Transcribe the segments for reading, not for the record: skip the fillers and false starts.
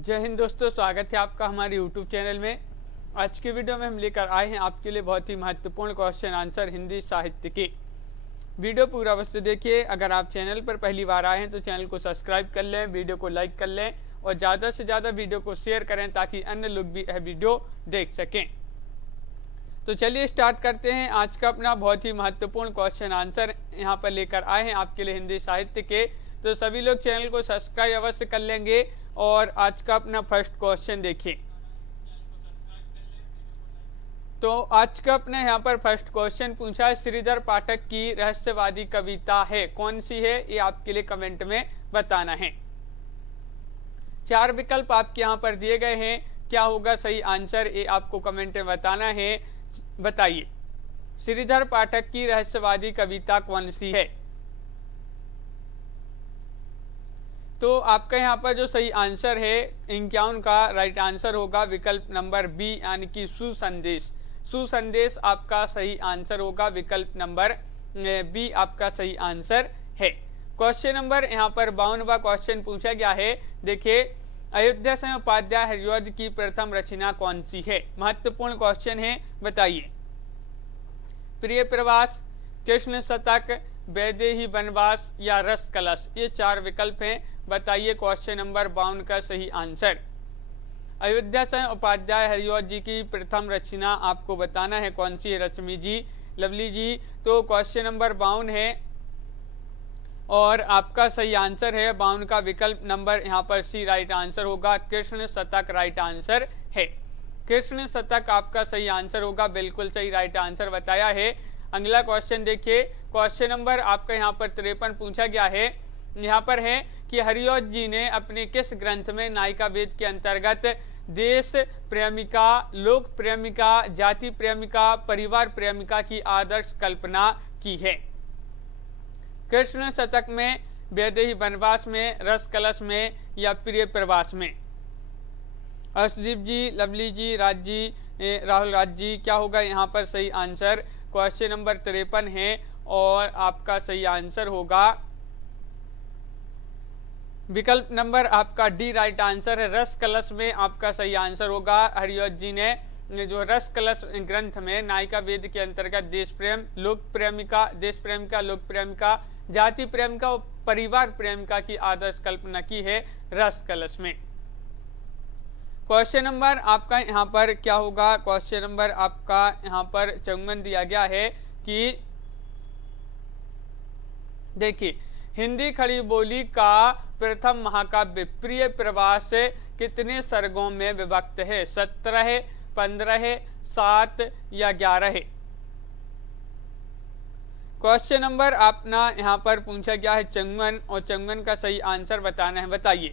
जय हिंद दोस्तों, स्वागत है आपका हमारे YouTube चैनल में। आज की वीडियो में हम लेकर आए हैं आपके लिए बहुत ही महत्वपूर्ण क्वेश्चन आंसर हिंदी साहित्य के। वीडियो पूरा अवश्य देखिए। अगर आप चैनल पर पहली बार आए हैं तो चैनल को सब्सक्राइब कर लें, वीडियो को लाइक कर लें और ज़्यादा से ज़्यादा वीडियो को शेयर करें ताकि अन्य लोग भी यह वीडियो देख सकें। तो चलिए स्टार्ट करते हैं। आज का अपना बहुत ही महत्वपूर्ण क्वेश्चन आंसर यहाँ पर लेकर आए हैं आपके लिए हिंदी साहित्य के। तो सभी लोग चैनल को सब्सक्राइब अवश्य कर लेंगे और आज का अपना फर्स्ट क्वेश्चन देखिए। तो आज का अपने यहाँ पर फर्स्ट क्वेश्चन पूछा है, श्रीधर पाठक की रहस्यवादी कविता है, कौन सी है? ये आपके लिए कमेंट में बताना है। 4 विकल्प आपके यहाँ पर दिए गए हैं, क्या होगा सही आंसर ये आपको कमेंट में बताना है। बताइए, श्रीधर पाठक की रहस्यवादी कविता कौन सी है? तो आपका यहाँ पर जो सही आंसर है 51 का राइट आंसर होगा विकल्प नंबर बी, यानी कि सुसंदेश। सुसंदेश आपका सही आंसर होगा, विकल्प नंबर बी आपका सही आंसर है। क्वेश्चन नंबर यहाँ पर 52वां क्वेश्चन पूछा गया है। देखिए, अयोध्या सिंह उपाध्याय हरिऔध की प्रथम रचना कौन सी है? महत्वपूर्ण क्वेश्चन है, बताइए। प्रिय प्रवास, कृष्ण शतक, वैदेही वनवास या रस कलश, ये 4 विकल्प हैं। बताइए क्वेश्चन नंबर 52 का सही आंसर। अयोध्या सिंह उपाध्याय हरिऔध जी की प्रथम रचना आपको बताना है कौन सी है, रश्मि जी, लवली जी। तो क्वेश्चन नंबर 52 है और आपका सही आंसर है 52 का विकल्प नंबर यहाँ पर सी राइट आंसर होगा, कृष्ण शतक राइट आंसर है। कृष्ण शतक आपका सही आंसर होगा, बिल्कुल सही राइट आंसर बताया है। अगला क्वेश्चन देखिए, क्वेश्चन नंबर आपका यहाँ पर 53 पूछा गया है। यहाँ पर है कि हरिऔध जी ने अपने किस ग्रंथ में नायिका वेद के अंतर्गत देश प्रेमिका, लोक प्रेमिका, जाति प्रेमिका, परिवार प्रेमिका की आदर्श कल्पना की है? कृष्ण शतक में, वैदेही वनवास में, रस कलश में या प्रिय प्रवास में? अर्शदीप जी, लवली जी, राज जी, राहुल राज जी, क्या होगा यहाँ पर सही आंसर? क्वेश्चन नंबर 53 है और आपका सही आंसर होगा विकल्प नंबर आपका डी राइट आंसर है, रस कलश में आपका सही आंसर होगा। हरिऔध जी ने जो रस कलश ग्रंथ में नायिका वेद के अंतर्गत देश प्रेम, लोक प्रेमिका, देश प्रेमिका, लोक प्रेमिका, जाति प्रेमिका और परिवार प्रेमिका की आदर्श कल्पना की है रस कलश में। क्वेश्चन नंबर आपका यहाँ पर क्या होगा? क्वेश्चन नंबर आपका यहाँ पर 54 दिया गया है कि देखिए, हिंदी खड़ी बोली का प्रथम महाकाव्य प्रिय प्रवास कितने सर्गों में विभक्त है? 17, 15, 7 या 11? क्वेश्चन नंबर अपना यहाँ पर पूछा गया है 54 और 54 का सही आंसर बताना है। बताइए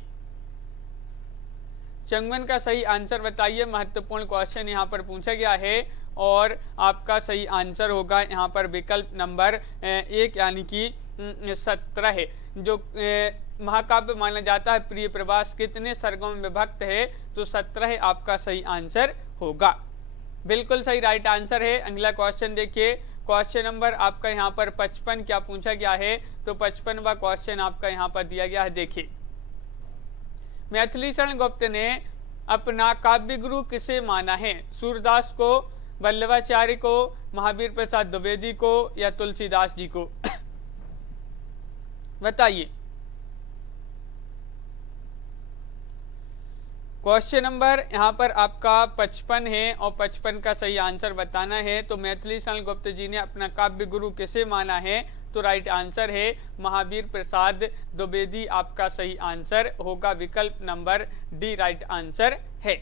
54 का सही आंसर बताइए। महत्वपूर्ण क्वेश्चन यहाँ पर पूछा गया है और आपका सही आंसर होगा यहाँ पर विकल्प नंबर 1, यानी कि 17 है। जो महाकाव्य माना जाता है प्रिय प्रवास कितने सर्गों में विभक्त है? तो 17 आपका सही आंसर होगा, बिल्कुल सही राइट आंसर है। अगला क्वेश्चन देखिए, क्वेश्चन नंबर आपका यहाँ पर 55 क्या पूछा गया है? तो 55वां क्वेश्चन आपका यहाँ पर दिया गया है। देखिए, मैथिली शरण गुप्त ने अपना काव्य गुरु किसे माना है? सूरदास को, वल्लभाचार्य को, महावीर प्रसाद द्विवेदी को या तुलसीदास जी को? बताइए। क्वेश्चन नंबर यहाँ पर आपका 55 है और 55 का सही आंसर बताना है। तो मैथिली शरण गुप्त जी ने अपना काव्य गुरु किसे माना है? तो राइट आंसर है महावीर प्रसाद द्विवेदी आपका सही आंसर होगा, विकल्प नंबर डी राइट आंसर है,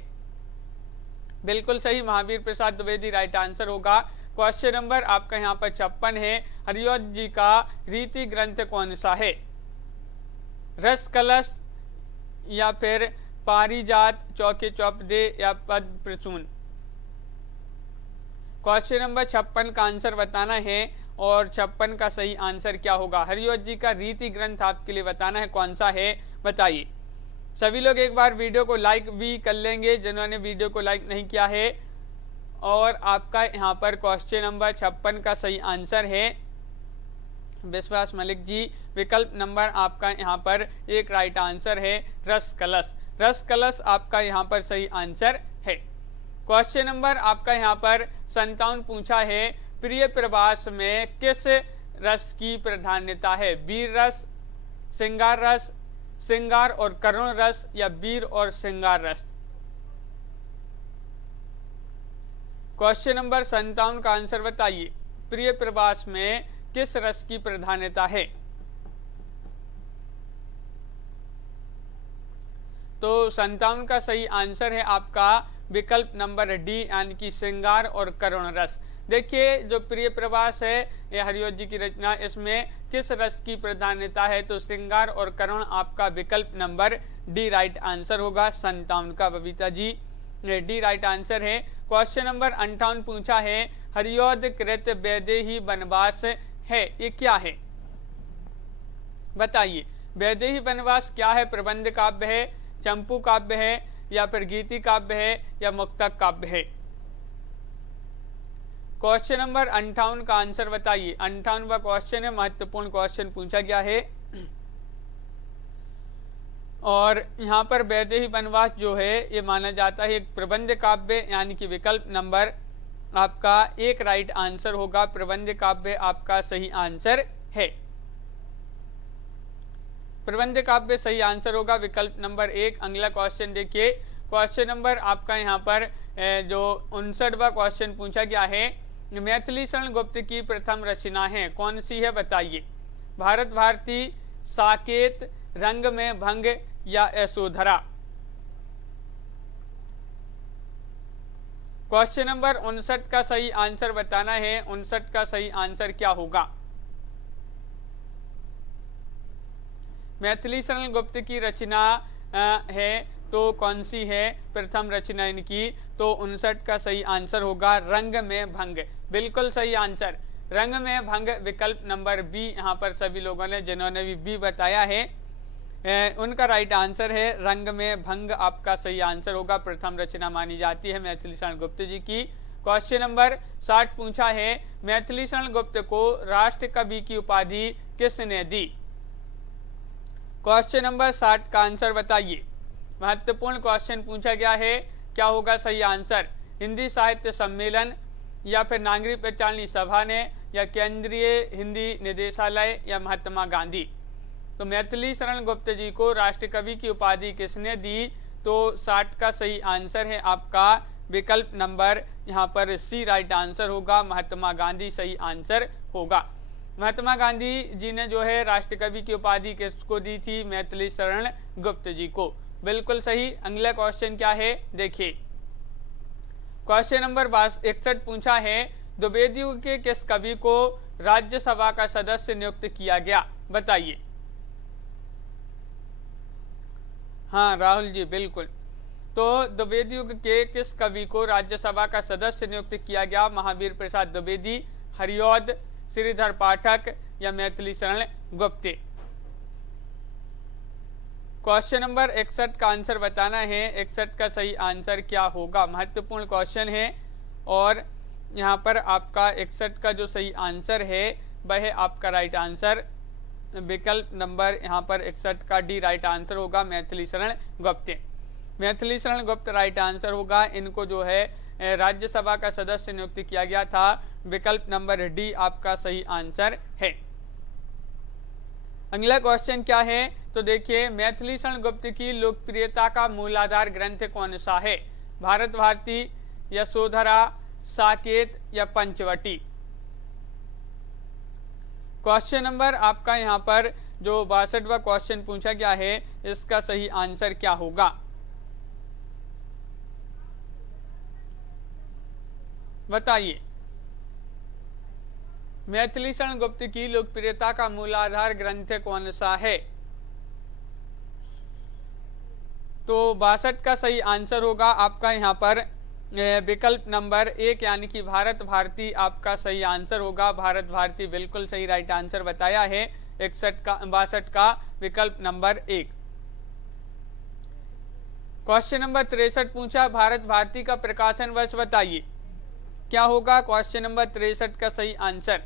बिल्कुल सही, महावीर प्रसाद द्विवेदी राइट आंसर होगा। क्वेश्चन नंबर आपका यहाँ पर 56 है, हरिऔध जी का रीति ग्रंथ कौन सा है? रस कलश या फिर पारिजात, चौके चौपदे या पद प्रसून? क्वेश्चन नंबर 56 का आंसर बताना है और 56 का सही आंसर क्या होगा? हरिऔध जी का रीति ग्रंथ आपके लिए बताना है कौन सा है, बताइए। सभी लोग एक बार वीडियो को लाइक भी कर लेंगे जिन्होंने वीडियो को लाइक नहीं किया है। और आपका यहाँ पर क्वेश्चन नंबर 56 का सही आंसर है विश्वास मलिक जी, विकल्प नंबर आपका यहाँ पर 1 राइट आंसर है, रस कलश। रस कलश आपका यहाँ पर सही आंसर है। क्वेश्चन नंबर आपका यहाँ पर 57 पूछा है, प्रिय प्रवास में किस रस की प्राधान्यता है? वीर रस, श्रृंगार रस, श्रृंगार और करुण रस या वीर और श्रृंगार रस? क्वेश्चन नंबर 57 का आंसर बताइए, प्रिय प्रवास में किस रस की प्राधान्यता है? तो 57 का सही आंसर है आपका विकल्प नंबर डी, यानी कि श्रृंगार और करुण रस। देखिए जो प्रिय प्रवास है ये हरिओ जी की रचना, इसमें किस रस की प्राधान्यता है? तो श्रृंगार और करुण आपका विकल्प नंबर डी राइट आंसर होगा। 57 का Babita G D right answer है। क्वेश्चन नंबर 58 पूछा है, हरिओद कृत वैदेही वनवास है, ये क्या है? बताइए, वैदेही वनवास क्या है? प्रबंध काव्य है, चंपू काव्य है, या फिर गीति काव्य है, या मुक्तक काव्य है? क्वेश्चन नंबर 58 का आंसर बताइए। 58वां क्वेश्चन है, महत्वपूर्ण क्वेश्चन पूछा गया है। और यहाँ पर वैदेही वनवास जो है ये माना जाता है एक प्रबंध काव्य, यानी कि विकल्प नंबर आपका 1 राइट आंसर होगा। प्रबंध काव्य आपका सही आंसर है। प्रबंध काव्य सही आंसर होगा, विकल्प नंबर 1। अगला क्वेश्चन देखिए, क्वेश्चन नंबर आपका यहाँ पर जो 59वां क्वेश्चन पूछा गया है, मैथिली शरण गुप्त की प्रथम रचना है, कौन सी है? बताइए। भारत भारती, साकेत, रंग में भंग या यशोधरा? क्वेश्चन नंबर 59 का सही आंसर बताना है। 59 का सही आंसर क्या होगा? मैथिली शरण गुप्त की रचना है तो कौन सी है प्रथम रचना इनकी? तो 59 का सही आंसर होगा रंग में भंग। बिल्कुल सही आंसर, रंग में भंग विकल्प नंबर बी। यहाँ पर सभी लोगों ने जिन्होंने भी बी बताया है उनका राइट आंसर है रंग में भंग आपका सही आंसर होगा। प्रथम रचना मानी जाती है मैथिली शरण गुप्त जी की। क्वेश्चन नंबर 60 पूछा है, मैथिली शरण गुप्त को राष्ट्र कवि की उपाधि किसने दी? क्वेश्चन नंबर 60 का आंसर बताइए। महत्वपूर्ण क्वेश्चन पूछा गया है, क्या होगा सही आंसर? हिंदी साहित्य सम्मेलन, या फिर नागरिक पहचानी सभा ने, या केंद्रीय हिंदी निदेशालय, या महात्मा गांधी? तो मैथिली शरण गुप्त जी को राष्ट्र कवि की उपाधि किसने दी? तो 60 का सही आंसर है आपका विकल्प नंबर यहाँ पर सी राइट आंसर होगा। महात्मा गांधी सही आंसर होगा। महात्मा गांधी जी ने जो है राष्ट्र कवि की उपाधि किसको दी थी? मैथिली शरण गुप्त जी को। बिल्कुल सही। अगला क्वेश्चन क्या है देखिए, क्वेश्चन नंबर 61 पूछा है, द्विवेदी युग के किस कवि को राज्यसभा का सदस्य नियुक्त किया गया? बताइए। हाँ राहुल जी बिल्कुल। तो द्विवेदी युग के किस कवि को राज्यसभा का सदस्य नियुक्त किया गया? महावीर प्रसाद द्विवेदी, हरिऔध, श्रीधर पाठक, या मैथिली शरण गुप्त? क्वेश्चन नंबर 61 का आंसर बताना है। 61 का सही आंसर क्या होगा? महत्वपूर्ण क्वेश्चन है और यहाँ पर आपका 61 का जो सही आंसर है वह है आपका राइट आंसर विकल्प नंबर यहाँ पर 61 का डी राइट आंसर होगा, मैथिली शरण गुप्त। मैथिली शरण गुप्त राइट आंसर होगा। इनको जो है राज्यसभा का सदस्य नियुक्त किया गया था। विकल्प नंबर डी आपका सही आंसर है। अगला क्वेश्चन क्या है तो देखिए, मैथिली शरण गुप्त की लोकप्रियता का मूलाधार ग्रंथ कौन सा है? भारत भारती, यशोधरा, साकेत, या पंचवटी? क्वेश्चन नंबर आपका यहाँ पर जो 62वां क्वेश्चन पूछा गया है इसका सही आंसर क्या होगा? बताइए। मैथिली शरण गुप्त की लोकप्रियता का मूलाधार ग्रंथ कौन सा है? तो 62 का सही आंसर होगा आपका यहाँ पर विकल्प नंबर 1 यानी कि भारत भारती आपका सही आंसर होगा। भारत भारती बिल्कुल सही राइट आंसर बताया है। 62 का विकल्प नंबर 1। क्वेश्चन नंबर 63 पूछा, भारत भारती का प्रकाशन वर्ष बताइए। क्या होगा क्वेश्चन नंबर 63 का सही आंसर?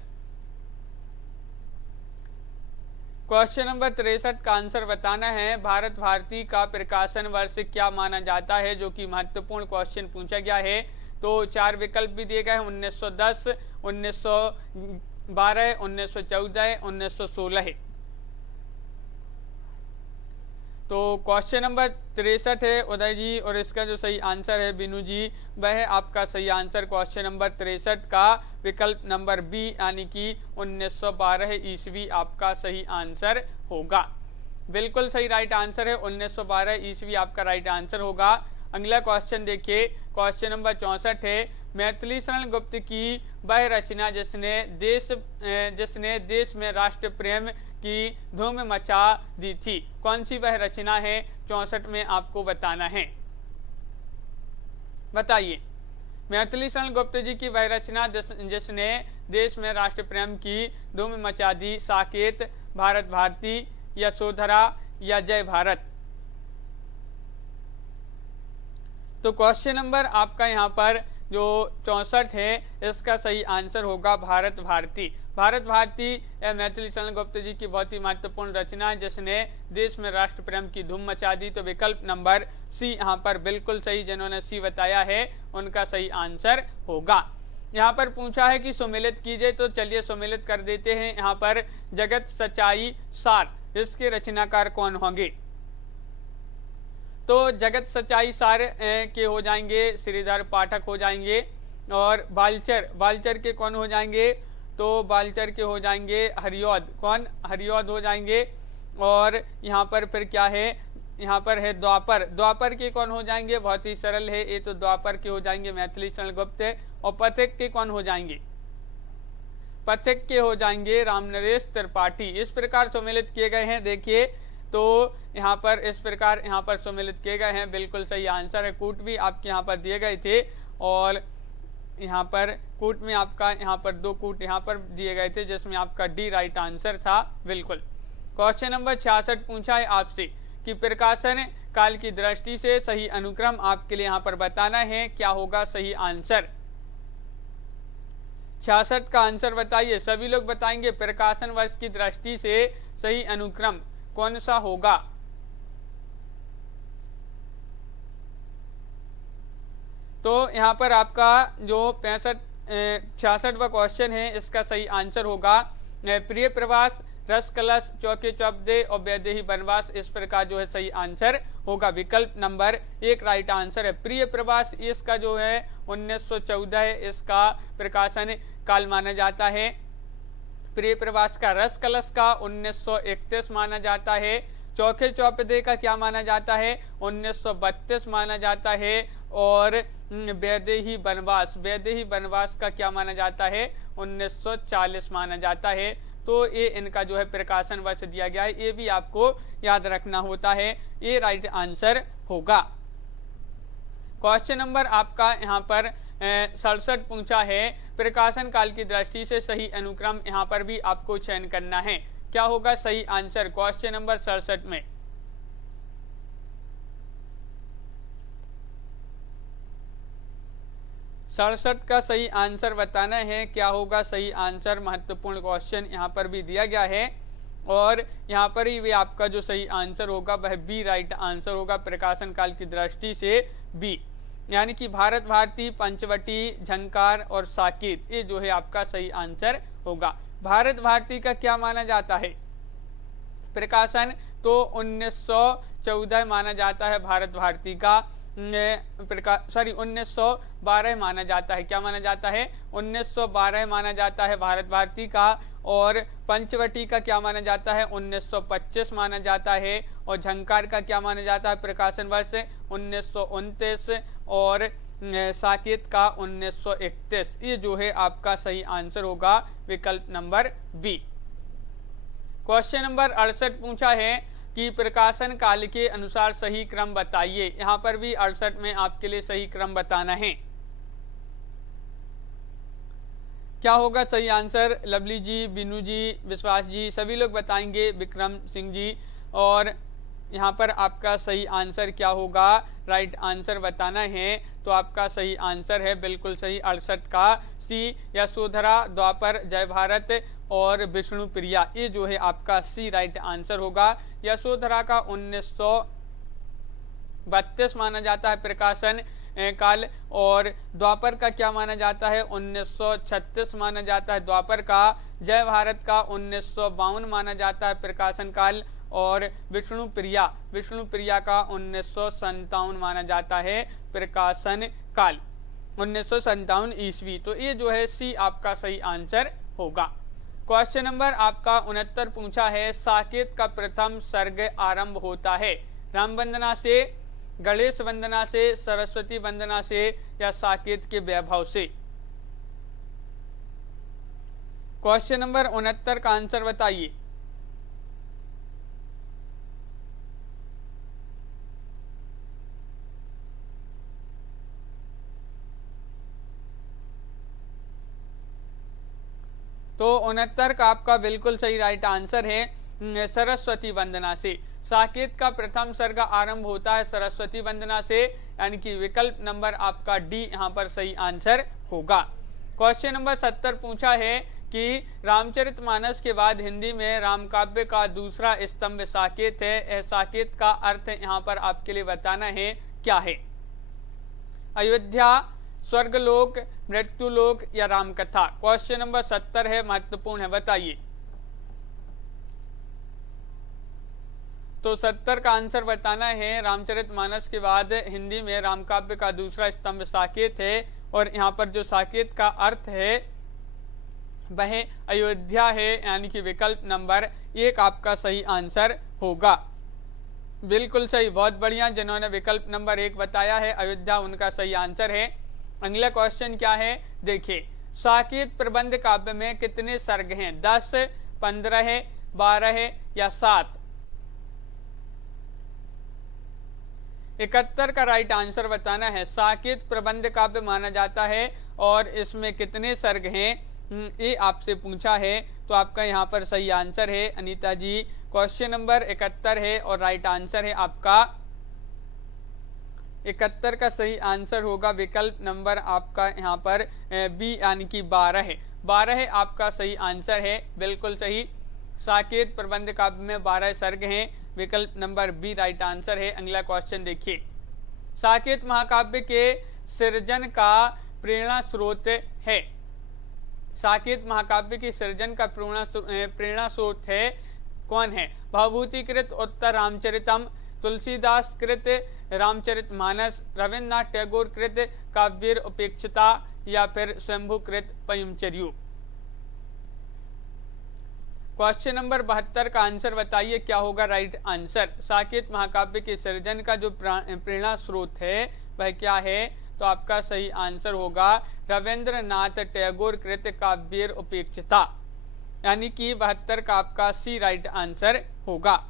क्वेश्चन नंबर 63 का आंसर बताना है। भारत भारती का प्रकाशन वर्ष क्या माना जाता है, जो कि महत्वपूर्ण क्वेश्चन पूछा गया है। तो 4 विकल्प भी दिए गए हैं, 1910, 1912, 1914, 1916। तो क्वेश्चन नंबर 63 है उदय जी, और इसका जो सही आंसर है बिनू जी, वह है आपका सही आंसर क्वेश्चन नंबर 63 का विकल्प नंबर बी, यानी कि 1912 ईस्वी आपका सही आंसर होगा। बिल्कुल सही राइट आंसर है, 1912 ईस्वी आपका राइट आंसर होगा। अगला क्वेश्चन देखिए, क्वेश्चन नंबर 64 है। मैथिली शरण गुप्त की वह रचना जिसने देश में राष्ट्र प्रेम की धूम मचा दी थी, कौन सी वह रचना है? 64 में आपको बताना है, बताइए। मैथिली शरण गुप्त जी की वह रचना जिसने देश में राष्ट्र प्रेम की धूम मचा दी, साकेत, भारत भारती, यशोधरा या जय भारत। तो क्वेश्चन नंबर आपका यहाँ पर जो 64 है, इसका सही आंसर होगा भारत भारती। भारत भारती मैथिली शरण गुप्त जी की बहुत ही महत्वपूर्ण रचना है, जिसने देश में राष्ट्र प्रेम की धूम मचा दी। तो विकल्प नंबर सी यहाँ पर बिल्कुल सही, जिन्होंने सी बताया है उनका सही आंसर होगा। यहाँ पर पूछा है कि सुमेलित कीजिए, तो चलिए सुमेलित कर देते हैं। यहाँ पर जगत सच्चाई सार, इसके रचनाकार कौन होंगे? तो जगत सच्चाई सार के हो जाएंगे श्रीधर पाठक हो जाएंगे, और बालचर के कौन हो जाएंगे? तो बालचर के हो जाएंगे हरिऔध, कौन? हरिऔध हो जाएंगे। और यहाँ पर फिर क्या है? यहाँ पर है द्वापर के कौन हो जाएंगे? बहुत ही सरल है, ये तो द्वापर के हो जाएंगे मैथिली शरण गुप्त। और पथिक के कौन हो जाएंगे? पथिक के हो जाएंगे रामनरेश त्रिपाठी। इस प्रकार सम्मिलित किए गए हैं। देखिए, तो यहाँ पर इस प्रकार यहाँ पर सम्मिलित किए गए हैं। बिल्कुल सही आंसर है। कूट भी आपके यहाँ पर दिए गए थे, और यहाँ पर कूट में आपका यहाँ पर 2 कूट यहाँ पर दिए गए थे, जिसमें आपका डी राइट आंसर था। बिल्कुल। क्वेश्चन नंबर 66 पूछा है आपसे कि प्रकाशन काल की दृष्टि से सही अनुक्रम आपके लिए यहाँ पर बताना है। क्या होगा सही आंसर? 66 का आंसर बताइए, सभी लोग बताएंगे। प्रकाशन वर्ष की दृष्टि से सही अनुक्रम कौन सा होगा? तो यहाँ पर आपका जो 66वां क्वेश्चन है, इसका सही आंसर होगा प्रिय प्रवास, रस कलश, चौके चौपदे और वैदेही वनवास। इस प्रकार जो है सही आंसर होगा। विकल्प नंबर 1 राइट आंसर है। प्रिय प्रवास इसका जो है 1914 है, इसका प्रकाशन काल माना जाता है। प्रिय प्रवास का, रस कलश का 1931 माना जाता है। चौके चौपदे का क्या माना जाता है? 1932 माना जाता है। और वैदेही वनवास का क्या माना जाता है? 1940 माना जाता है। तो ये इनका जो है प्रकाशन वर्ष दिया गया है, ये भी आपको याद रखना होता है। ये राइट आंसर होगा। क्वेश्चन नंबर आपका यहाँ पर 67 पूछा है। प्रकाशन काल की दृष्टि से सही अनुक्रम यहाँ पर भी आपको चयन करना है। क्या होगा सही आंसर क्वेश्चन नंबर 67 में? सड़सठ का सही आंसर बताना है। क्या होगा सही आंसर? महत्वपूर्ण क्वेश्चन यहाँ पर भी दिया गया है, और यहाँ पर ही भी आपका जो सही आंसर होगा वह बी राइट आंसर होगा। प्रकाशन काल की दृष्टि से बी, यानी कि भारत भारती, पंचवटी, झंकार और साकेत, ये जो है आपका सही आंसर होगा। भारत भारती का क्या माना जाता है प्रकाशन? तो 1914 माना जाता है भारत भारती का। 1912 माना जाता है। क्या माना जाता है? 1912 माना जाता है भारत भारती का। और पंचवटी का क्या माना जाता है? 1925 माना जाता है। और झंकार का क्या माना जाता है प्रकाशन वर्ष? 1929। और साकेत का 1931। ये जो है आपका सही आंसर होगा विकल्प नंबर बी। क्वेश्चन नंबर 68 पूछा है कि प्रकाशन काल के अनुसार सही क्रम बताइए। यहाँ पर भी 68 में आपके लिए सही क्रम बताना है। क्या होगा सही आंसर? लवली जी, बिनू जी, विश्वास जी, सभी लोग बताएंगे, विक्रम सिंह जी। और यहाँ पर आपका सही आंसर क्या होगा? राइट आंसर बताना है। तो आपका सही आंसर है बिल्कुल सही 68 का सी, यशोधरा, द्वापर, जय भारत और विष्णुप्रिया, ये जो है आपका सी राइट आंसर होगा। यशोधरा का 1932 माना जाता है प्रकाशन काल, और द्वापर का क्या माना जाता है, 1936 माना जाता है द्वापर का। जय भारत का 1952 माना जाता है प्रकाशन काल, और विष्णुप्रिया का 1957 माना जाता है प्रकाशन काल, 1957 ईस्वी। तो ये जो है सी आपका सही आंसर होगा। क्वेश्चन नंबर आपका 69 पूछा है, साकेत का प्रथम सर्ग आरंभ होता है राम वंदना से, गणेश वंदना से, सरस्वती वंदना से, या साकेत के वैभव से। क्वेश्चन नंबर 69 का आंसर बताइए। तो 69 का आपका बिल्कुल सही राइट आंसर है सरस्वती वंदना से। साकेत का प्रथम सर्ग आरंभ होता है सरस्वती वंदना से, यानी कि विकल्प नंबर आपका डी यहाँ पर सही आंसर होगा। क्वेश्चन नंबर 70 पूछा है कि रामचरितमानस के बाद हिंदी में रामकाव्य का दूसरा स्तंभ साकेत है। यह साकेत का अर्थ यहाँ पर आपके लिए बताना है क्या है। अयोध्या, स्वर्गलोक, मृत्युलोक, या रामकथा। क्वेश्चन नंबर 70 है, महत्वपूर्ण है, बताइए। तो 70 का आंसर बताना है, रामचरितमानस के बाद हिंदी में रामकाव्य का दूसरा स्तंभ साकेत है, और यहाँ पर जो साकेत का अर्थ है वह अयोध्या है, यानी कि विकल्प नंबर 1 आपका सही आंसर होगा। बिल्कुल सही, बहुत बढ़िया। जिन्होंने विकल्प नंबर 1 बताया है अयोध्या, उनका सही आंसर है। अगला क्वेश्चन क्या है, देखिए। साकेत प्रबंध काव्य में कितने सर्ग हैं, 10, 15, 12 या 7? 71 का राइट आंसर बताना है। साकेत प्रबंध काव्य माना जाता है, और इसमें कितने सर्ग हैं ये आपसे पूछा है। तो आपका यहाँ पर सही आंसर है अनीता जी, क्वेश्चन नंबर 71 है, और राइट आंसर है आपका 71 का सही आंसर होगा विकल्प नंबर आपका यहाँ पर बी, यानी कि 12 है। 12 आपका सही आंसर है, बिल्कुल सही। साकेत प्रबंध काव्य में 12 सर्ग हैं, विकल्प नंबर बी राइट आंसर है। अगला क्वेश्चन देखिए। साकेत महाकाव्य के सृजन का प्रेरणा स्रोत है। साकेत महाकाव्य की सृजन का प्रेरणा स्रोत है कौन है? भवभूतिकृत उत्तर रामचरितम, तुलसीदास कृत रामचरितमानस, रविन्द्रनाथ टैगोर कृत काव्य उपेक्षिता, या फिर स्वयंभूकृत पयमचर्यु। क्वेश्चन नंबर 72 का आंसर बताइए, क्या होगा राइट आंसर। साकेत महाकाव्य के सृजन का जो प्रेरणा स्रोत है वह क्या है? तो आपका सही आंसर होगा रविन्द्रनाथ टैगोर कृत काव्य उपेक्षिता, यानी कि 72 का आपका सी राइट आंसर होगा।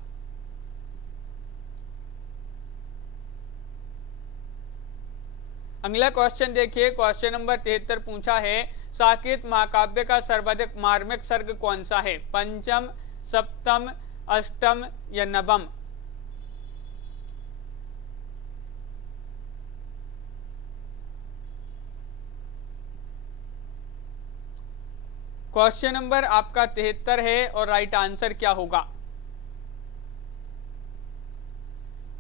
अगला क्वेश्चन देखिए। क्वेश्चन नंबर 73 पूछा है, साकेत महाकाव्य का सर्वाधिक मार्मिक सर्ग कौन सा है? पंचम, सप्तम, अष्टम, या नवम? क्वेश्चन नंबर आपका 73 है, और राइट आंसर क्या होगा?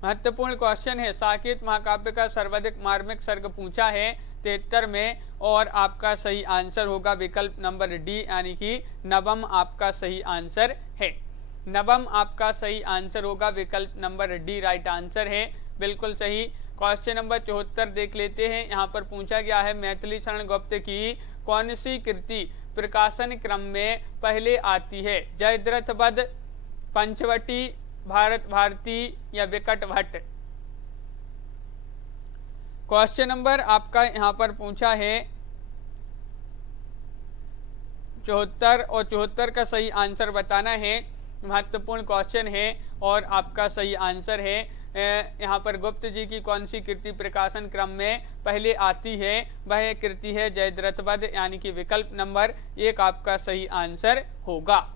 महत्वपूर्ण क्वेश्चन है। साकेत महाकाव्य का सर्वाधिक मार्मिक सर्ग पूछा है 73 में, और आपका सही आंसर होगा विकल्प नंबर डी, यानी कि नवम आपका सही आंसर है। नवम आपका सही आंसर होगा, विकल्प नंबर डी राइट आंसर है, बिल्कुल सही। क्वेश्चन नंबर 74 देख लेते हैं। यहाँ पर पूछा गया है, मैथिली शरण गुप्त की कौन सी कृति प्रकाशन क्रम में पहले आती है? जयद्रथ वध, पंचवटी, भारत भारती, या विकट भट्ट? क्वेश्चन नंबर आपका यहाँ पर पूछा है 74, और 74 का सही आंसर बताना है। महत्वपूर्ण क्वेश्चन है, और आपका सही आंसर है यहाँ पर गुप्त जी की कौन सी कृति प्रकाशन क्रम में पहले आती है? वह कृति है जयद्रथ वध, यानी कि विकल्प नंबर 1 आपका सही आंसर होगा।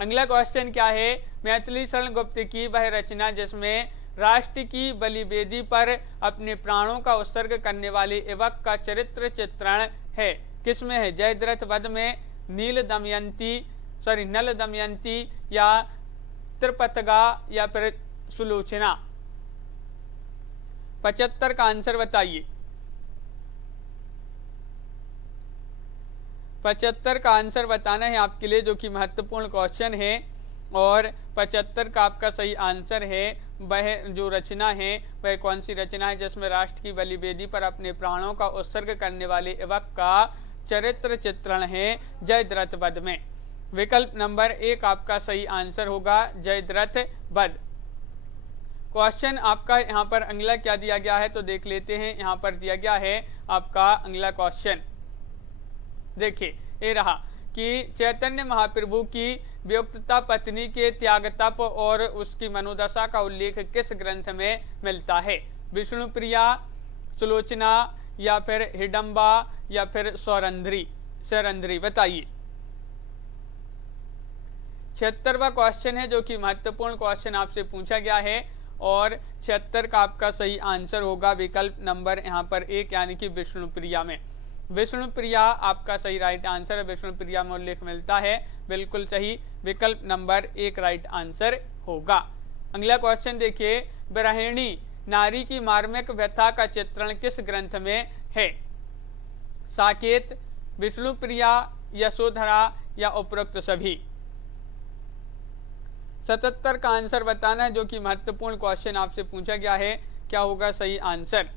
अगला क्वेश्चन क्या है? मैथिली शरण गुप्त की वह रचना जिसमें राष्ट्र की बलिवेदी पर अपने प्राणों का उत्सर्ग करने वाले युवक का चरित्र चित्रण है, किसमें है? जयद्रथ वध में, नील दमयंती, सॉरी नल दमयंती या त्रिपतगा या फिर सुलोचना? 75 का आंसर बताइए। 75 का आंसर बताना है आपके लिए, जो कि महत्वपूर्ण क्वेश्चन है। और 75 का आपका सही आंसर है, वह जो रचना है वह कौन सी रचना है जिसमें राष्ट्र की बलिवेदी पर अपने प्राणों का उत्सर्ग करने वाले युवक का चरित्र चित्रण है? जयद्रथ वध में। विकल्प नंबर 1 आपका सही आंसर होगा, जयद्रथ वध। क्वेश्चन आपका यहाँ पर अगला क्या दिया गया है तो देख लेते हैं। यहाँ पर दिया गया है आपका अगला क्वेश्चन, देखिए ये रहा कि चैतन्य महाप्रभु की वियुक्तता पत्नी के त्याग तप और उसकी मनोदशा का उल्लेख किस ग्रंथ में मिलता है? विष्णुप्रिया, सुलोचना या फिर हिडम्बा या फिर सौरंध्री? बताइए। 76वां क्वेश्चन है, जो कि महत्वपूर्ण क्वेश्चन आपसे पूछा गया है। और 76 का आपका सही आंसर होगा विकल्प नंबर यहाँ पर 1 यानी कि विष्णुप्रिया में। विष्णुप्रिया आपका सही राइट आंसर है। विष्णुप्रिया में उल्लेख मिलता है, बिल्कुल सही। विकल्प नंबर 1 राइट आंसर होगा। अगला क्वेश्चन देखिए, विरहिणी नारी की मार्मिक व्यथा का चित्रण किस ग्रंथ में है? साकेत, विष्णुप्रिया, यशोधरा या उपरोक्त सभी? 77 का आंसर बताना है, जो कि महत्वपूर्ण क्वेश्चन आपसे पूछा गया है। क्या होगा सही आंसर?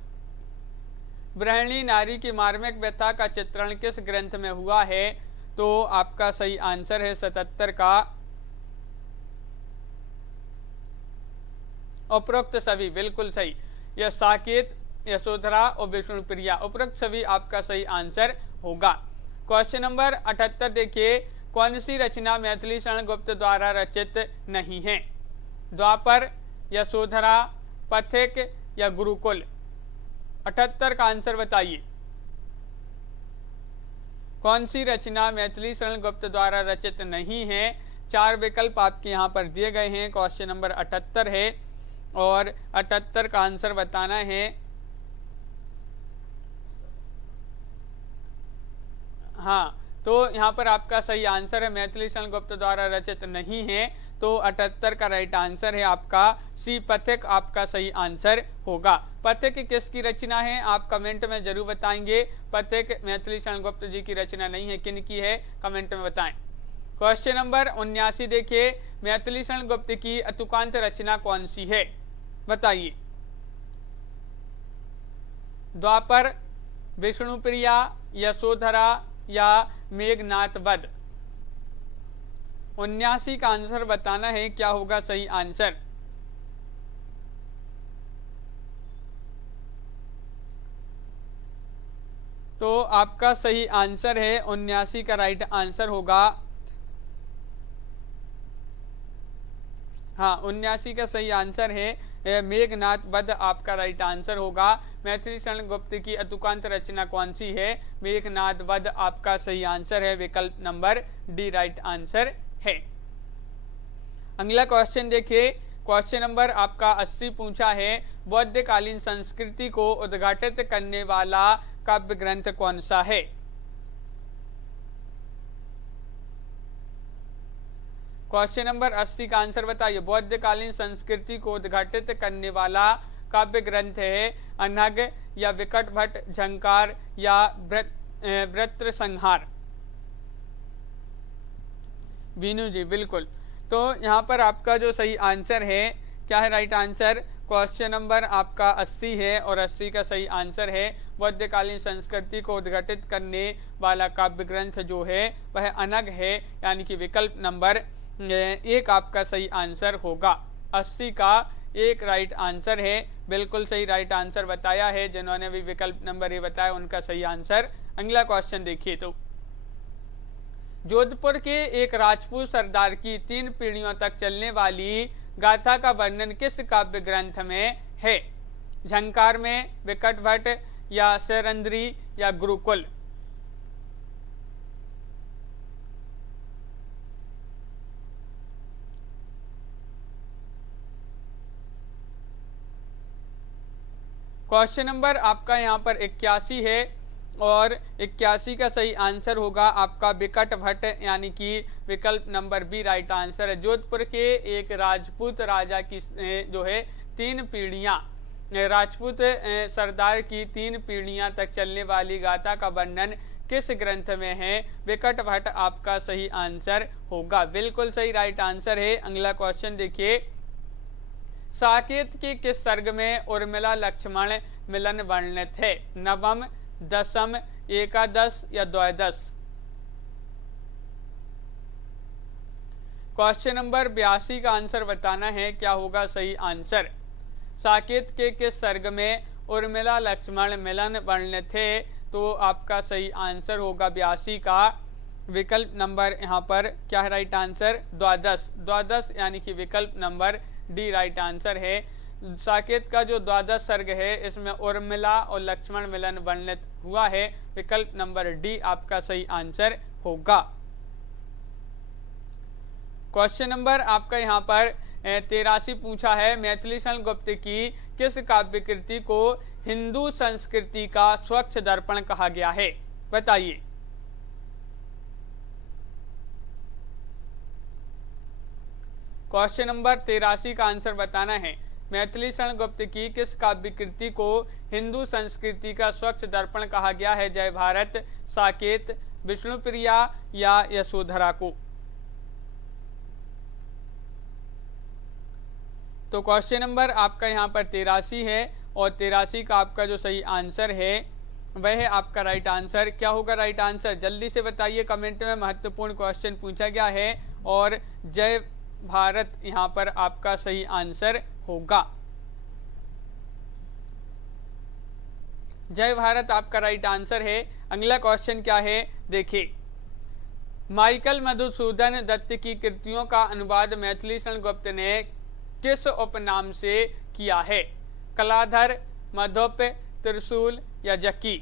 विरहिणी नारी की मार्मिक व्यथा का चित्रण किस ग्रंथ में हुआ है? तो आपका सही आंसर है 77 का उपरोक्त सभी, बिल्कुल सही। यह साकेत, यशोधरा और विष्णुप्रिया, उपरोक्त सभी आपका सही आंसर होगा। क्वेश्चन नंबर 78 देखिए, कौन सी रचना मैथिली शरण गुप्त द्वारा रचित नहीं है? द्वापर, यशोधरा, पथिक या गुरुकुल? 78 का आंसर बताइए। कौन सी रचना मैथिली शरण गुप्त द्वारा रचित नहीं है? 4 विकल्प आपके यहाँ पर दिए गए हैं। क्वेश्चन नंबर 78 है और 78 का आंसर बताना है। हाँ, तो यहाँ पर आपका सही आंसर है मैथिली शरण गुप्त द्वारा रचित नहीं है, तो 78 का राइट आंसर है आपका सी, पथिक आपका सही आंसर होगा। पथिक किसकी रचना है आप कमेंट में जरूर बताएंगे। पथिक मैथिली शरण गुप्त जी की रचना नहीं है, किन की है कमेंट में बताएं। क्वेश्चन नंबर 79 देखिए, मैथिली शरण गुप्त की अतुकांत रचना कौन सी है? बताइए। द्वापर, विष्णुप्रिया, यशोधरा या मेघनाथ वध? 79 का आंसर बताना है, क्या होगा सही आंसर? तो आपका सही आंसर है 79 का राइट आंसर होगा। हाँ, 79 का सही आंसर है मेघनाथ वध आपका राइट आंसर होगा। मैथिली शरण गुप्त की अतुकांत रचना कौन सी है? मेघनाथ वध आपका सही आंसर है। विकल्प नंबर डी राइट आंसर है। अगला क्वेश्चन देखिए, क्वेश्चन नंबर आपका 80 पूछा है, बौद्धकालीन संस्कृति को उद्घाटित करने वाला काव्य ग्रंथ कौन सा है? क्वेश्चन नंबर 80 का आंसर बताइए। बौद्धकालीन संस्कृति को उद्घाटित करने वाला काव्य ग्रंथ है अनग या विकट भट्ट झंकार या वृत्र संहार? बीनू जी बिल्कुल। तो यहाँ पर आपका जो सही आंसर है, क्या है राइट आंसर? क्वेश्चन नंबर आपका 80 है और 80 का सही आंसर है बौद्धकालीन संस्कृति को उद्घाटित करने वाला काव्य ग्रंथ जो है वह अनग है, यानी कि विकल्प नंबर 1 आपका सही आंसर होगा। 80 का 1 राइट आंसर है, बिल्कुल सही राइट आंसर बताया है। जिन्होंने भी विकल्प नंबर 1 बताया उनका सही आंसर। अगला क्वेश्चन देखिए, तो जोधपुर के एक राजपूत सरदार की 3 पीढ़ियों तक चलने वाली गाथा का वर्णन किस काव्य ग्रंथ में है? झंकार में, विकट भट्ट या सैरंध्री या गुरुकुल? क्वेश्चन नंबर आपका यहाँ पर 81 है और 81 का सही आंसर होगा आपका विकट भट्ट, यानी कि विकल्प नंबर बी राइट आंसर है। जोधपुर के एक राजपूत राजा की जो है 3 पीढ़ियां, राजपूत सरदार की 3 पीढ़ियां तक चलने वाली गाथा का वर्णन किस ग्रंथ में है? विकट भट्ट आपका सही आंसर होगा, बिल्कुल सही राइट आंसर है। अगला क्वेश्चन देखिए, साकेत के किस सर्ग में उर्मिला लक्ष्मण मिलन वर्णित है? नवम, दशम, एकादश या द्वादश? क्वेश्चन नंबर 82 का आंसर बताना है, क्या होगा सही आंसर? साकेत के किस सर्ग में उर्मिला लक्ष्मण मिलन वर्णित है? तो आपका सही आंसर होगा 82 का विकल्प नंबर यहाँ पर क्या है राइट आंसर? द्वादश। द्वादश यानी कि विकल्प नंबर डी राइट आंसर है। साकेत का जो द्वादश सर्ग है इसमें उर्मिला और लक्ष्मण मिलन वर्णित हुआ है, विकल्प नंबर डी आपका सही आंसर होगा। क्वेश्चन नंबर आपका यहाँ पर 83 पूछा है, मैथिली शरण गुप्त की किस काव्य कृति को हिंदू संस्कृति का स्वच्छ दर्पण कहा गया है? बताइए। क्वेश्चन नंबर 83 का आंसर बताना है, मैथिली शरण गुप्त की किस काव्य कृति को हिंदू संस्कृति का स्वच्छ दर्पण कहा गया है? जय भारत, साकेत, विष्णुप्रिया या यशोधरा को? तो क्वेश्चन नंबर आपका यहाँ पर 83 है और 83 का आपका जो सही आंसर है वह है आपका राइट आंसर। क्या होगा राइट आंसर? जल्दी से बताइए कमेंट में, महत्वपूर्ण क्वेश्चन पूछा गया है और जय भारत यहाँ पर आपका सही आंसर होगा। जय भारत आपका राइट आंसर है। अगला क्वेश्चन क्या है देखिए, माइकल मधुसूदन दत्त की कृतियों का अनुवाद मैथिली शरण गुप्त ने किस उपनाम से किया है? कलाधर, मधुप, त्रिशूल या जक्की?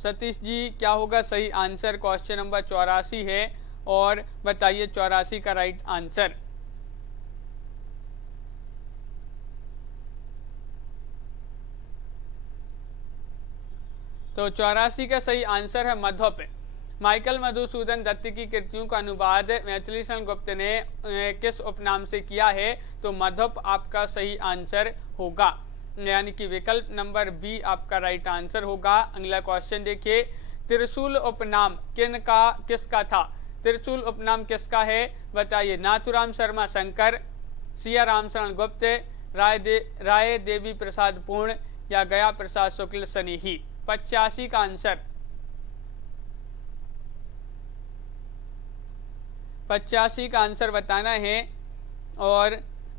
सतीश जी क्या होगा सही आंसर? क्वेश्चन नंबर 84 है और बताइए 84 का राइट आंसर। तो 84 का सही आंसर है मधुप। माइकल मधुसूदन दत्त की कृतियों का अनुवाद मैथिली शरण गुप्त ने किस उपनाम से किया है? तो मधुप आपका सही आंसर होगा, यानी कि विकल्प नंबर बी आपका राइट आंसर होगा। अगला क्वेश्चन देखिए, त्रिशूल उपनाम किसका था? त्रिशूल उपनाम किसका है? बताइए। नाथुराम शर्मा शंकर, सिया रामशरण गुप्त, राय देवी प्रसाद पूर्ण या गया प्रसाद शुक्ल सनेही? 85 का आंसर। 85 का आंसर बताना है और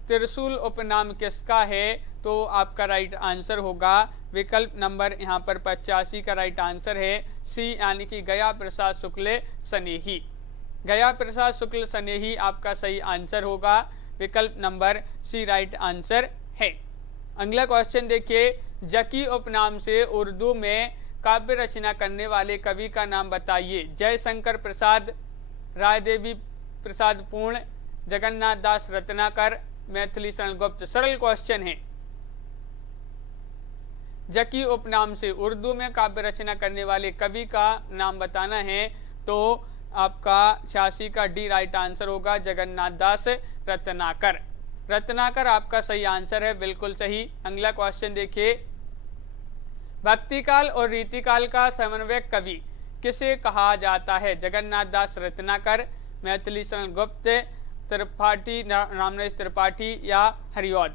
त्रिशूल उपनाम किसका है? तो आपका राइट आंसर होगा विकल्प नंबर यहाँ पर 85 का राइट आंसर है सी, यानी कि गया प्रसाद शुक्ल सनेही। गया प्रसाद शुक्ल सनेही आपका सही आंसर होगा, विकल्प नंबर सी राइट आंसर है। अगला क्वेश्चन देखिए, जकी उपनाम से उर्दू में काव्य रचना करने वाले कवि का नाम बताइए। जयशंकर प्रसाद, राय देवी प्रसाद पूर्ण, जगन्नाथ दास रत्नाकर, मैथिली शरण गुप्त? सरल क्वेश्चन है। जकी उपनाम से उर्दू में काव्य रचना करने वाले कवि का नाम बताना है, तो आपका 86 का डी राइट आंसर होगा, जगन्नाथ दास रत्नाकर। रत्नाकर आपका सही आंसर है, बिल्कुल सही। अगला क्वेश्चन देखिए, भक्तिकाल और रीतिकाल का समन्वयक कवि किसे कहा जाता है? जगन्नाथ दास रत्नाकर, मैथिली शरण गुप्त, त्रिपाठी रामनरेश त्रिपाठी या हरिऔध?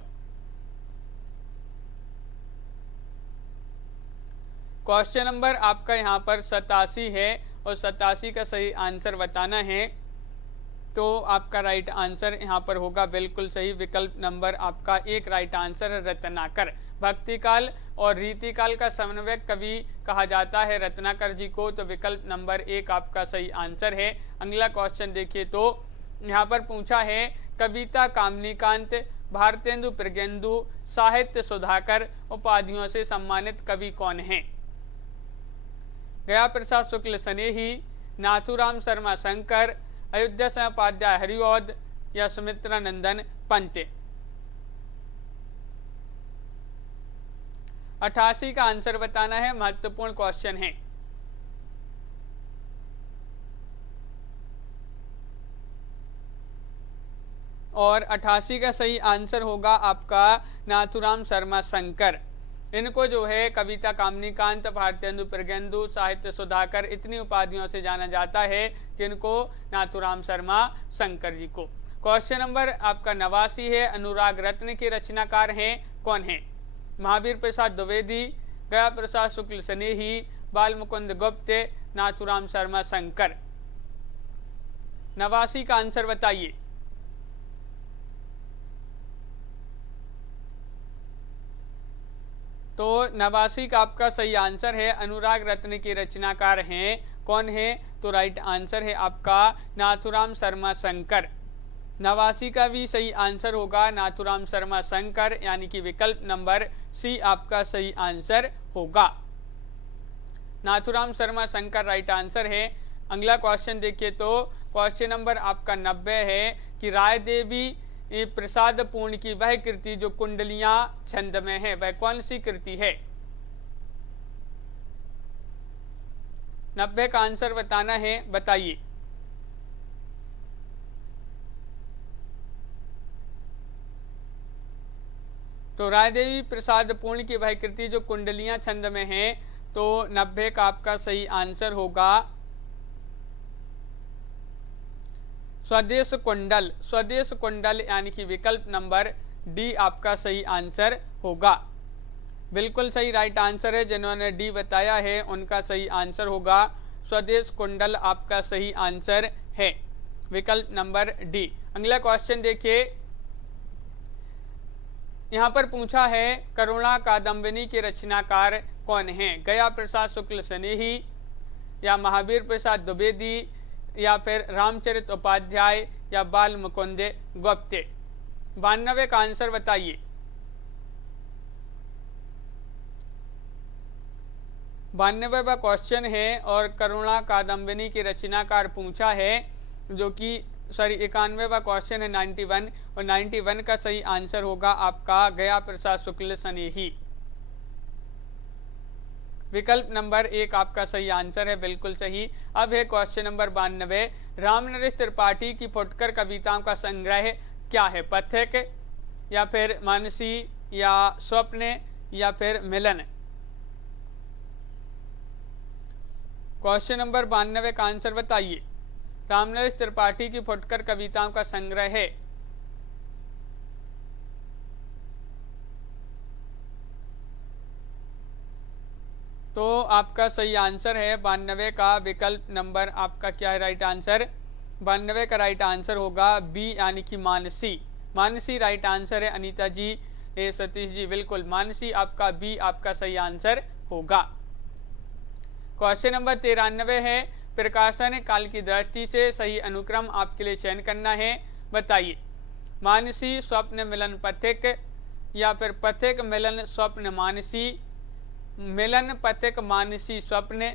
क्वेश्चन नंबर आपका यहाँ पर 87 है और 87 का सही आंसर बताना है, तो आपका राइट आंसर यहाँ पर होगा बिल्कुल सही, विकल्प नंबर आपका 1 राइट आंसर है रत्नाकर। भक्तिकाल और रीतिकाल का समन्वयक कवि कहा जाता है रत्नाकर जी को, तो विकल्प नंबर 1 आपका सही आंसर है। अगला क्वेश्चन देखिए, तो यहाँ पर पूछा है, कविता कामनीकांत, भारतेंदु प्रज्ञेंदु, साहित्य सुधाकर उपाधियों से सम्मानित कवि कौन हैं? गया प्रसाद शुक्ल सनेही, नाथुराम शर्मा शंकर, अयोध्या सिंह उपाध्याय हरिऔध या सुमित्रा नंदन पंत? 88 का आंसर बताना है, महत्वपूर्ण क्वेश्चन है। और 88 का सही आंसर होगा आपका नाथुराम शर्मा शंकर। इनको जो है कविता कामनीकांत, भारतेंदु प्रज्ञेंदु, साहित्य सुधाकर इतनी उपाधियों से जाना जाता है, किनको? नाथुराम शर्मा शंकर जी को। क्वेश्चन नंबर आपका 89 है, अनुराग रत्न के रचनाकार हैं, कौन है? महावीर प्रसाद द्विवेदी, गया प्रसाद शुक्ल स्नेही, बाल मुकुंद गुप्त, नाथुराम शर्मा शंकर। 89 का आंसर बताइए। तो 89 का आपका सही आंसर है, अनुराग रत्न के रचनाकार हैं, कौन है? तो राइट आंसर है आपका नाथुराम शर्मा शंकर। 89 का भी सही आंसर होगा नाथुराम शर्मा शंकर, यानी कि विकल्प नंबर सी आपका सही आंसर होगा। नाथुराम शर्मा शंकर राइट आंसर है। अगला क्वेश्चन देखिए, तो क्वेश्चन नंबर आपका 90 है कि राय देवी प्रसाद पूर्ण की वह कृति जो कुंडलियां छंद में है, वह कौन सी कृति है? 90 का आंसर बताना है, बताइए। तो रायदेवी प्रसाद पूर्ण की वह कृति जो कुंडलियां छंद में है, तो 90 का आपका सही आंसर होगा स्वदेश कुंडल। स्वदेश कुंडल यानी कि विकल्प नंबर डी आपका सही आंसर होगा। बिल्कुल सही राइट आंसर है, जिन्होंने डी बताया है उनका सही आंसर होगा स्वदेश कुंडल, आपका सही आंसर है विकल्प नंबर डी। अगला क्वेश्चन देखिए, यहाँ पर पूछा है करुणा कादम्बिनी के रचनाकार कौन है? गया प्रसाद शुक्ल स्नेही, या महावीर प्रसाद द्विवेदी, या फिर रामचरित उपाध्याय, या बाल मुकुंद गुप्त। 92 का आंसर बताइए। 92वां क्वेश्चन है और करुणा कादम्बिनी के रचनाकार पूछा है, जो कि 91वां क्वेश्चन है 91, और 91 का सही आंसर होगा आपका गया प्रसाद शुक्ल स्नेही। विकल्प नंबर 1 आपका सही आंसर है, बिल्कुल सही। अब है क्वेश्चन नंबर 92, रामनरेश त्रिपाठी की फुटकर कविताओं का संग्रह क्या है? पथिक, या फिर मानसी, या स्वप्न, या फिर मिलन। क्वेश्चन नंबर 92 का आंसर बताइए। रामनरेश त्रिपाठी की फुटकर कविताओं का संग्रह है। तो आपका सही आंसर है 92 का विकल्प नंबर आपका क्या है राइट आंसर? 92 का राइट आंसर होगा बी, यानी कि मानसी। मानसी राइट आंसर है अनीता जी, सतीश जी, बिल्कुल मानसी आपका बी आपका सही आंसर होगा। क्वेश्चन नंबर 93 है, प्रकाशन काल की दृष्टि से सही अनुक्रम आपके लिए चयन करना है, बताइए। मानसी स्वप्न मिलन पथिक, या फिर पथिक मिलन स्वप्न मानसी, मिलन पथिक मानसी स्वप्न,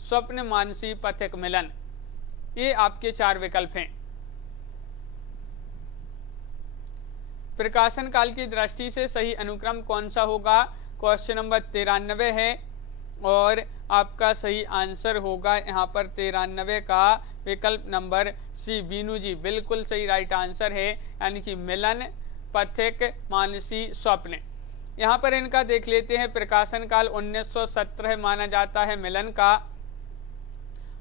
स्वप्न मानसी पथिक मिलन। ये आपके 4 विकल्प हैं। प्रकाशन काल की दृष्टि से सही अनुक्रम कौन सा होगा? क्वेश्चन नंबर 93 है और आपका सही आंसर होगा यहाँ पर 93 का विकल्प नंबर सी, बीनू जी, बिल्कुल सही राइट आंसर है, यानी कि मिलन पथिक मानसी स्वप्न। यहाँ पर इनका देख लेते हैं। प्रकाशन काल 1917 माना जाता है मिलन का,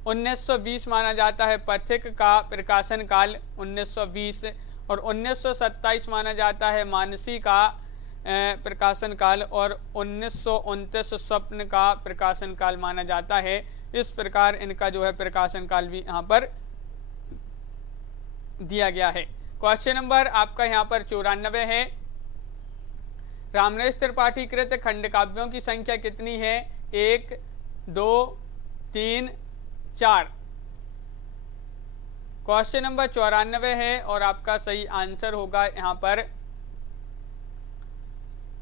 1920 माना जाता है पथिक का प्रकाशन काल 1920, और 1927 माना जाता है मानसी का प्रकाशन काल, और 1929 स्वप्न का प्रकाशन काल माना जाता है। इस प्रकार इनका जो है प्रकाशन काल भी यहाँ पर दिया गया है। क्वेश्चन नंबर आपका यहाँ पर 94 है, रामनरेश त्रिपाठी कृत खंड काव्यों की संख्या कितनी है? 1, 2, 3, 4। क्वेश्चन नंबर 94 है और आपका सही आंसर होगा यहाँ पर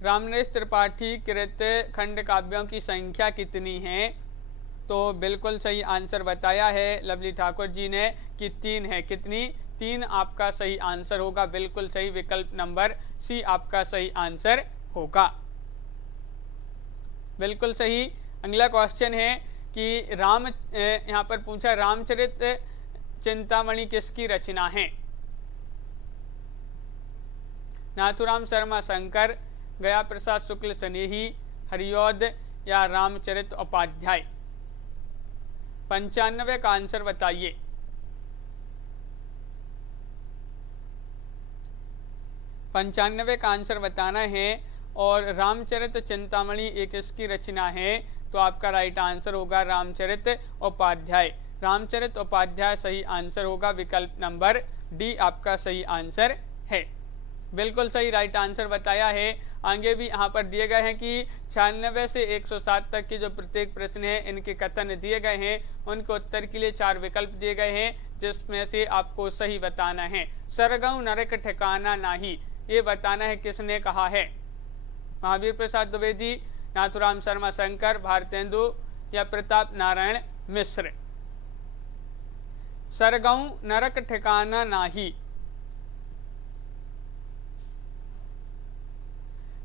रामनरेश त्रिपाठी कृत खंड काव्यों की संख्या कितनी है? तो बिल्कुल सही आंसर बताया है लवली ठाकुर जी ने कि 3 है। कितनी? 3 आपका सही आंसर होगा, बिल्कुल सही, विकल्प नंबर सी आपका सही आंसर होगा। बिल्कुल सही। अगला क्वेश्चन है कि यहाँ पर पूछा रामचरित चिंतामणि किसकी रचना है? नाथुराम शर्मा शंकर, गया प्रसाद शुक्ल स्नेही, हरिऔध या रामचरित उपाध्याय? 95 का आंसर बताइए। पंचानवे का आंसर बताना है। और रामचरित चिंतामणि एक इसकी रचना है, तो आपका राइट आंसर होगा रामचरित उपाध्याय। रामचरित उपाध्याय सही आंसर होगा, विकल्प नंबर डी आपका सही आंसर है। बिल्कुल सही राइट आंसर बताया है। आगे भी यहाँ पर दिए गए हैं कि 96 से 107 तक के जो प्रत्येक प्रश्न है इनके कथन दिए गए हैं, उनके उत्तर के लिए 4 विकल्प दिए गए हैं, जिसमें से आपको सही बताना है। सरगऊ नरक ठिकाना नाही, ये बताना है किसने कहा है? महावीर प्रसाद द्विवेदी, नाथुराम शर्मा शंकर, भारतेंदु या प्रताप नारायण मिश्र? सरगऊ नरक ठिकाना नाही,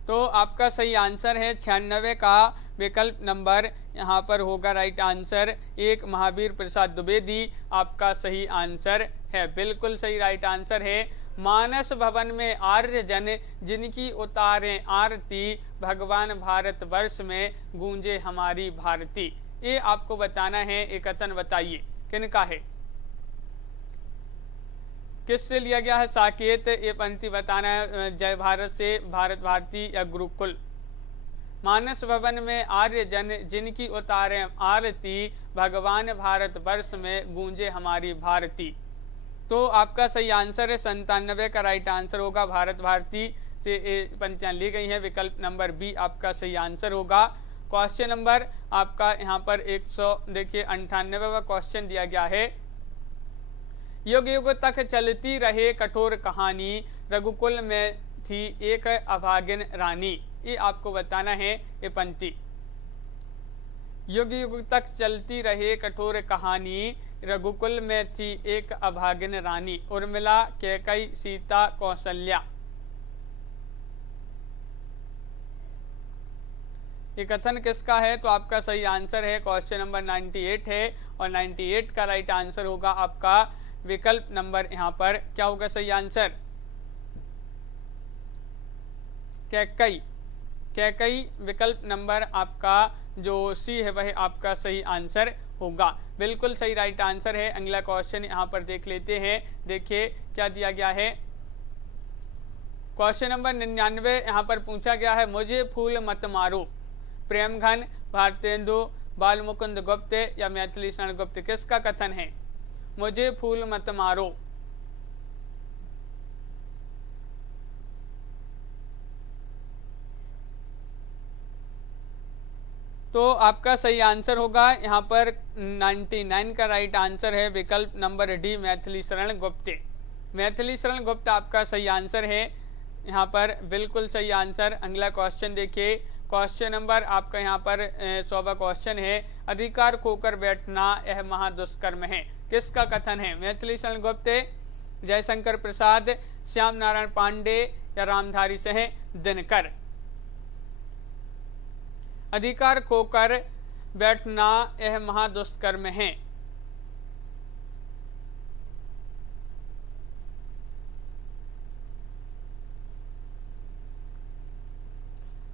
तो आपका सही आंसर है 96 का विकल्प नंबर यहाँ पर होगा राइट आंसर 1, महावीर प्रसाद द्विवेदी आपका सही आंसर है। बिल्कुल सही राइट आंसर है। मानस भवन में आर्य जन जिनकी उतारे आरती, भगवान भारत वर्ष में गूंजे हमारी भारती, ये आपको बताना है। एक कथन बताइए किनका है, किससे लिया गया है साकेत? ये पंक्ति बताना है। जय भारत से, भारत भारती या गुरुकुल? मानस भवन में आर्य जन जिनकी उतारे आरती, भगवान भारत वर्ष में गूंजे हमारी भारती, तो आपका सही आंसर है 97 का राइट आंसर होगा। भारत भारती से पंक्तियां ली गई हैं, विकल्प नंबर बी आपका सही आंसर होगा। क्वेश्चन नंबर आपका यहाँ पर 98वां क्वेश्चन दिया गया है। युग युग तक चलती रहे कठोर कहानी, रघुकुल में थी एक अभागिन रानी, ये आपको बताना है। ये पंक्ति, युग युग तक चलती रहे कठोर कहानी, रघुकुल में थी एक अभागिन रानी, उर्मिला, कैकई, सीता, कौशल्या, ये कथन किसका है? तो आपका सही आंसर है क्वेश्चन नंबर 98 है, और 98 का राइट आंसर होगा आपका विकल्प नंबर यहाँ पर क्या होगा सही आंसर? कैकई। कैकई विकल्प नंबर आपका जो सी है वह आपका सही आंसर होगा। बिल्कुल सही राइट आंसर है। अगला क्वेश्चन यहाँ पर देख लेते हैं। देखिए क्या दिया गया है। क्वेश्चन नंबर 99 यहाँ पर पूछा गया है, मुझे फूल मत मारो, प्रेमघन, भारतेंदु, बालमुकुंद गुप्त या मैथिली शरण गुप्त, किसका कथन है? मुझे फूल मत मारो। तो आपका सही आंसर होगा यहाँ पर 99 का राइट आंसर है, विकल्प नंबर डी मैथिली शरण गुप्त। मैथिली शरण गुप्त आपका सही आंसर है यहाँ पर, बिल्कुल सही आंसर। अगला क्वेश्चन देखिए। क्वेश्चन नंबर आपका यहाँ पर 100वां क्वेश्चन है, अधिकार खोकर बैठना यह महादुष्कर्म है, किसका कथन है? मैथिली शरण गुप्त, जयशंकर प्रसाद, श्याम नारायण पांडे या रामधारी सिंह दिनकर? अधिकार खोकर बैठना यह महादुष्कर्म है,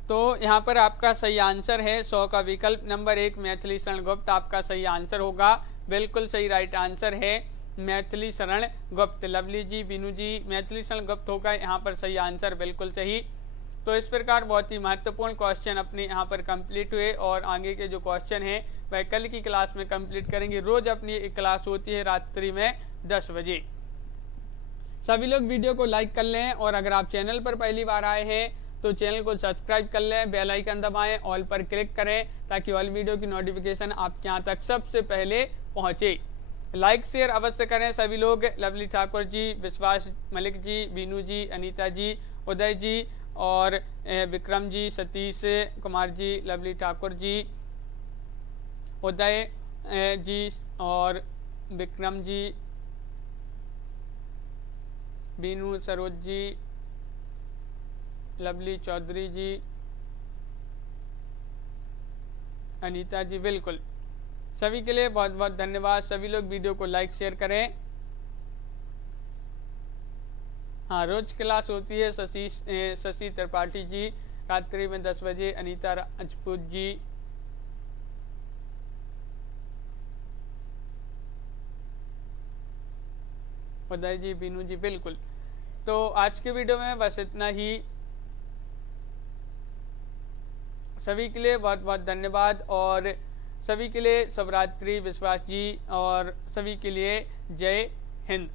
तो यहाँ पर आपका सही आंसर है 100 का विकल्प नंबर 1 मैथिली शरण गुप्त आपका सही आंसर होगा। बिल्कुल सही राइट आंसर है मैथिली शरण गुप्त। लवली जी, बीनू जी, मैथिली शरण गुप्त होगा यहाँ पर सही आंसर, बिल्कुल सही। तो इस प्रकार बहुत ही महत्वपूर्ण क्वेश्चन अपने यहाँ पर कंप्लीट हुए, और आगे के जो क्वेश्चन है वह कल की क्लास में कंप्लीट करेंगे। रोज अपनी एक क्लास होती है रात्रि में 10 बजे। सभी लोग वीडियो को लाइक कर लें, और अगर आप चैनल पर पहली बार आए हैं तो चैनल को सब्सक्राइब कर लें, बेल आइकन दबाएं, ऑल पर क्लिक करें, ताकि ऑल वीडियो की नोटिफिकेशन आपके यहाँ तक सबसे पहले पहुँचे। लाइक शेयर अवश्य करें सभी लोग। लवली ठाकुर जी, विश्वास मलिक जी, बीनू जी, अनीता जी, उदय जी और विक्रम जी, सतीश कुमार जी, लवली ठाकुर जी, उदय जी और विक्रम जी, बीनू सरोज जी, लवली चौधरी जी, अनीता जी बिल्कुल, सभी के लिए बहुत बहुत धन्यवाद। सभी लोग वीडियो को लाइक शेयर करें। हाँ, रोज क्लास होती है शशि त्रिपाठी जी, रात्रि में 10 बजे। अनीता राजपूत जी, उदय जी, बीनू जी बिल्कुल। तो आज के वीडियो में बस इतना ही। सभी के लिए बहुत बहुत धन्यवाद और सभी के लिए शुभरात्रि। विश्वास जी और सभी के लिए जय हिंद।